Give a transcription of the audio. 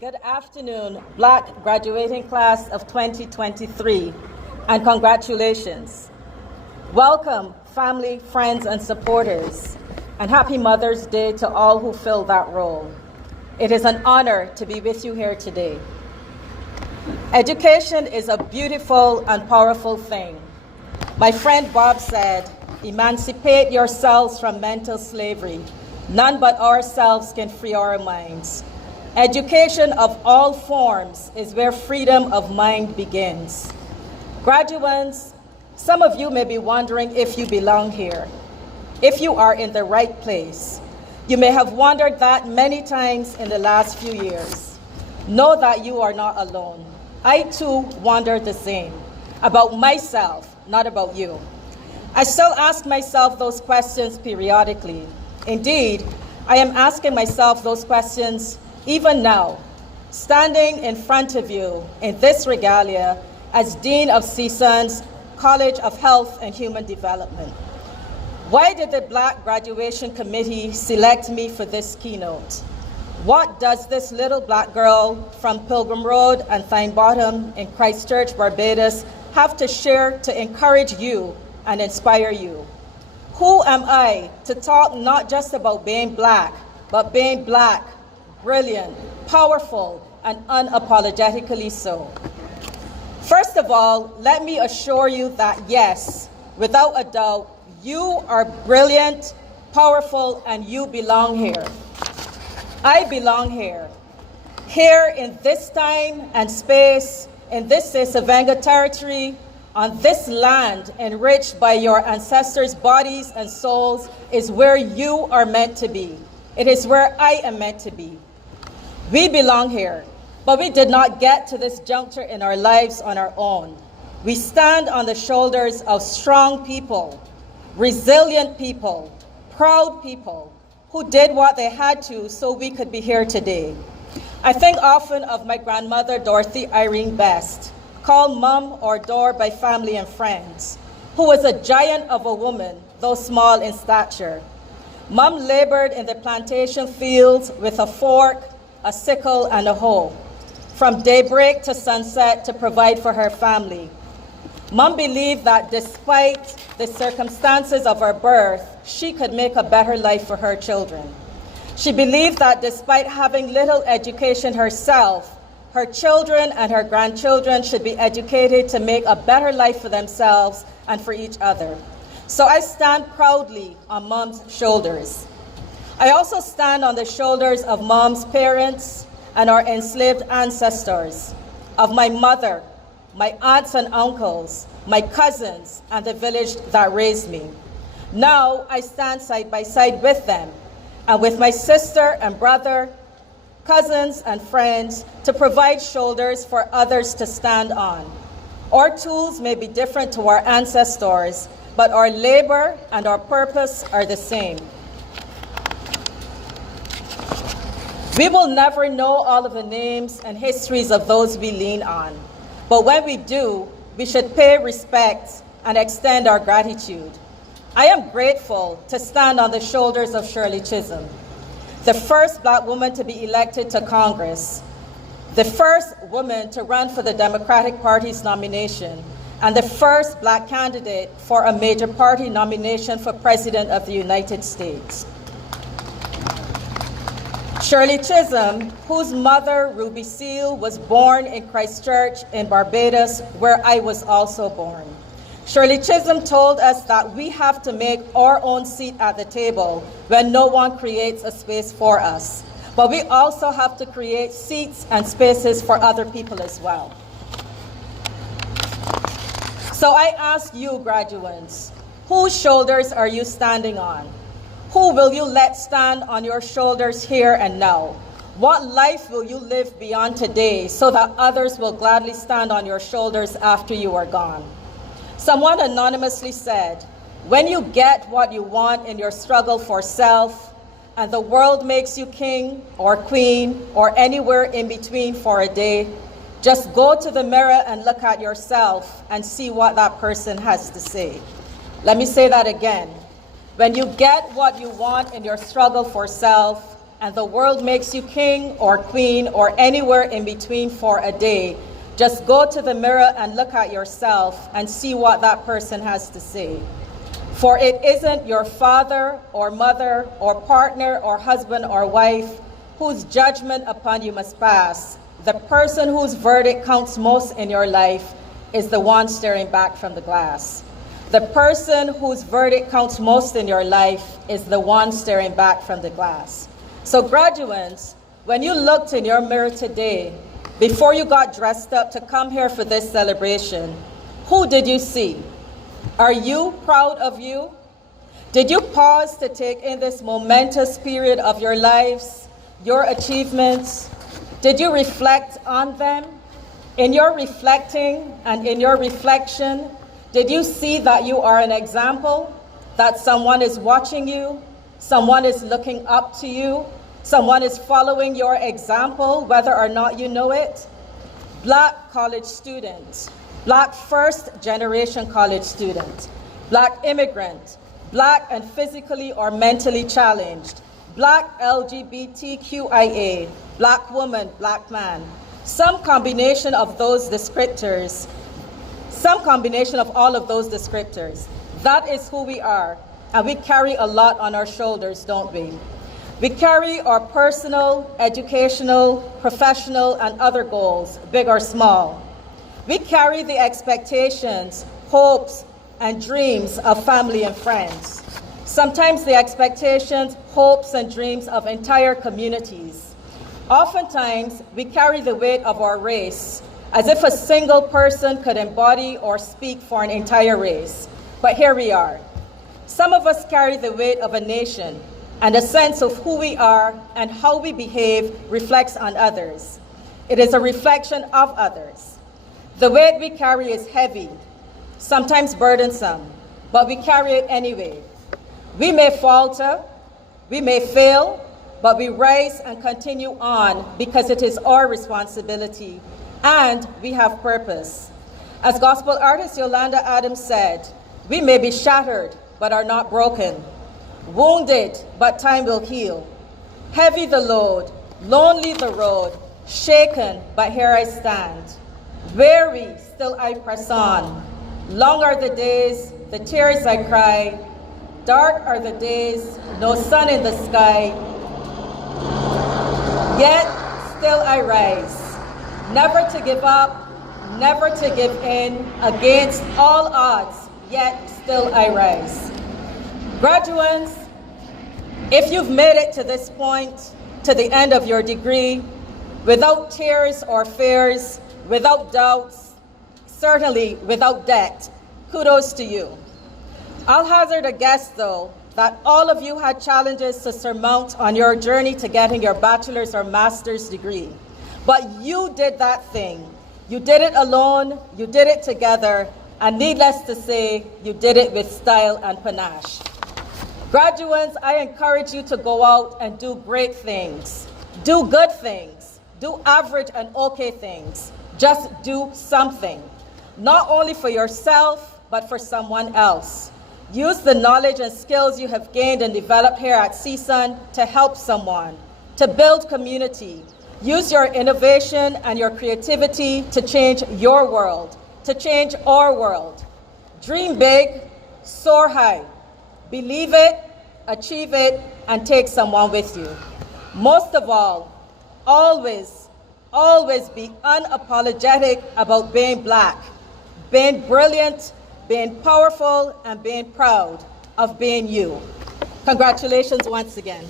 Good afternoon, Black graduating class of 2023, and congratulations. Welcome, family, friends, and supporters, and happy Mother's Day to all who fill that role. It is an honor to be with you here today. Education is a beautiful and powerful thing. My friend Bob said, "Emancipate yourselves from mental slavery. None but ourselves can free our minds." Education of all forms is where freedom of mind begins. Graduates, some of you may be wondering if you belong here, if you are in the right place. You may have wondered that many times in the last few years. Know that you are not alone. I too wondered the same, about myself, not about you. I still ask myself those questions periodically. Indeed, I am asking myself those questions even now, standing in front of you in this regalia as Dean of CSUN's College of Health and Human Development. Why did the Black Graduation Committee select me for this keynote? What does this little Black girl from Pilgrim Road and Thine Bottom in Christchurch, Barbados, have to share to encourage you and inspire you? Who am I to talk not just about being Black, but being Black, brilliant, powerful, and unapologetically so? First of all, let me assure you that yes, without a doubt, you are brilliant, powerful, and you belong here. I belong here. Here in this time and space, in this Sesavenga territory, on this land enriched by your ancestors' bodies and souls is where you are meant to be. It is where I am meant to be. We belong here, but we did not get to this juncture in our lives on our own. We stand on the shoulders of strong people, resilient people, proud people who did what they had to so we could be here today. I think often of my grandmother, Dorothy Irene Best, called Mom or Dor by family and friends, who was a giant of a woman, though small in stature. Mom labored in the plantation fields with a fork, a sickle, and a hoe, from daybreak to sunset to provide for her family. Mom believed that despite the circumstances of her birth, she could make a better life for her children. She believed that despite having little education herself, her children and her grandchildren should be educated to make a better life for themselves and for each other. So I stand proudly on Mom's shoulders. I also stand on the shoulders of Mom's parents and our enslaved ancestors, of my mother, my aunts and uncles, my cousins, and the village that raised me. Now I stand side by side with them and with my sister and brother, cousins and friends to provide shoulders for others to stand on. Our tools may be different to our ancestors, but our labor and our purpose are the same. We will never know all of the names and histories of those we lean on, but when we do, we should pay respect and extend our gratitude. I am grateful to stand on the shoulders of Shirley Chisholm, the first Black woman to be elected to Congress, the first woman to run for the Democratic Party's nomination, and the first Black candidate for a major party nomination for President of the United States. Shirley Chisholm, whose mother, Ruby Seal, was born in Christchurch in Barbados, where I was also born. Shirley Chisholm told us that we have to make our own seat at the table when no one creates a space for us. But we also have to create seats and spaces for other people as well. So I ask you, graduates, whose shoulders are you standing on? Who will you let stand on your shoulders here and now? What life will you live beyond today so that others will gladly stand on your shoulders after you are gone? Someone anonymously said, when you get what you want in your struggle for self, and the world makes you king or queen or anywhere in between for a day, just go to the mirror and look at yourself and see what that person has to say. Let me say that again. When you get what you want in your struggle for self, and the world makes you king or queen or anywhere in between for a day, just go to the mirror and look at yourself and see what that person has to say. For it isn't your father or mother or partner or husband or wife whose judgment upon you must pass. The person whose verdict counts most in your life is the one staring back from the glass. The person whose verdict counts most in your life is the one staring back from the glass. So graduates, when you looked in your mirror today, before you got dressed up to come here for this celebration, who did you see? Are you proud of you? Did you pause to take in this momentous period of your lives, your achievements? Did you reflect on them? In your reflecting and in your reflection, did you see that you are an example, that someone is watching you, someone is looking up to you, someone is following your example, whether or not you know it? Black college student, Black first-generation college student, Black immigrant, Black and physically or mentally challenged, Black LGBTQIA, Black woman, Black man. Some combination of those descriptors, some combination of all of those descriptors. That is who we are, and we carry a lot on our shoulders, don't we? We carry our personal, educational, professional, and other goals, big or small. We carry the expectations, hopes, and dreams of family and friends. Sometimes the expectations, hopes, and dreams of entire communities. Oftentimes, we carry the weight of our race as if a single person could embody or speak for an entire race. But here we are. Some of us carry the weight of a nation, and a sense of who we are and how we behave reflects on others. It is a reflection of others. The weight we carry is heavy, sometimes burdensome, but we carry it anyway. We may falter, we may fail, but we rise and continue on because it is our responsibility and we have purpose. As gospel artist Yolanda Adams said, we may be shattered, but are not broken. Wounded, but time will heal. Heavy the load, lonely the road, shaken, but here I stand. Weary, still I press on. Long are the days, the tears I cry. Dark are the days, no sun in the sky. Yet, still I rise. Never to give up, never to give in, against all odds, yet still I rise. Graduates, if you've made it to this point, to the end of your degree, without tears or fears, without doubts, certainly without debt, kudos to you. I'll hazard a guess, though, that all of you had challenges to surmount on your journey to getting your bachelor's or master's degree. But you did that thing. You did it alone, you did it together, and needless to say, you did it with style and panache. Graduates, I encourage you to go out and do great things. Do good things. Do average and okay things. Just do something. Not only for yourself, but for someone else. Use the knowledge and skills you have gained and developed here at CSUN to help someone, to build community. Use your innovation and your creativity to change your world, to change our world. Dream big, soar high. Believe it, achieve it, and take someone with you. Most of all, always, always be unapologetic about being Black, being brilliant, being powerful, and being proud of being you. Congratulations once again.